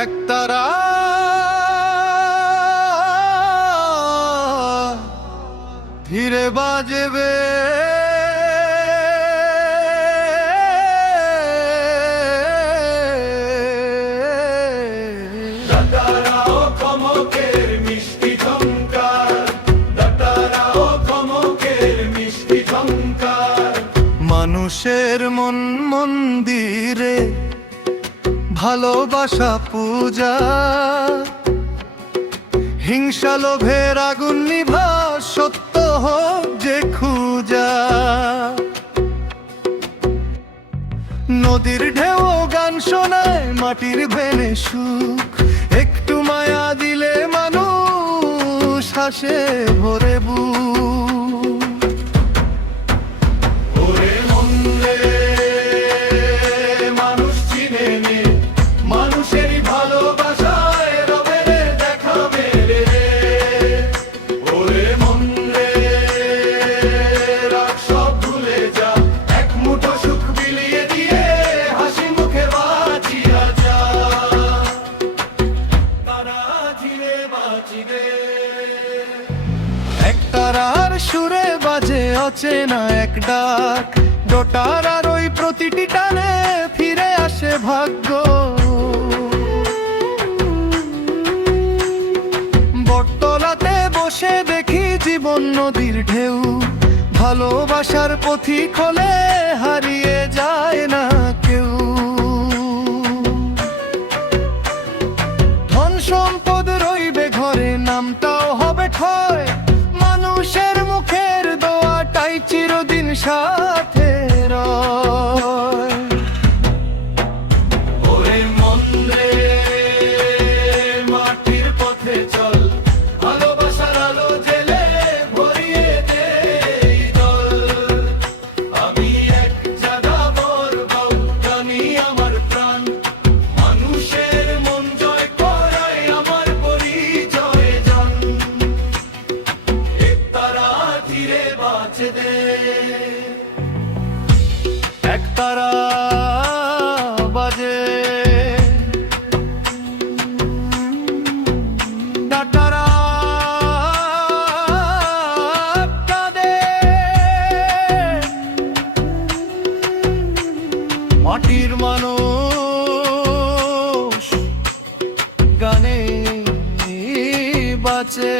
একতারা ধীরে বাজবে, মানুষের মন মন্দিরে ভালোবাসা পূজা, হিংসা লোভের আগুন নিভা, সত্য হোক যে খুঁজা। নদীর ঢেউ গান শোনায়, মাটির ভেনে সুখ, একটু মায়া দিলে মানুষ হাসে ভরে বুক। একতারার সুরে বাজে অচেনা এক ডাক, দোটারার ওই প্রতিটি টানে ফিরে আসে ভাগ্য। বটতলাতে বসে দেখি জীবন নদীর ঢেউ, ভালোবাসার পথিক হলে হারিয়ে যায় না কেউ। ধন সম্পদ রইবে ঘরে, নামটাও হবে ক্ষয়, মানুষের মুখের দোয়াটাই চিরদিন সাথে রয়। ওরে মন রে, মাটির পথে চল, ভালোবাসার আলো জেলে ভরিয়ে দে জল। আমি এক যাযাবর বাউ, জানি আমার প্রাণ, মানুষের মন জয় করাই আমার পরিচয় জান। একতারা ধীরে বাজবে, একতারা বাজে, ডাটারা কাঁদে, মাটির মানুষ গানে বাঁচে।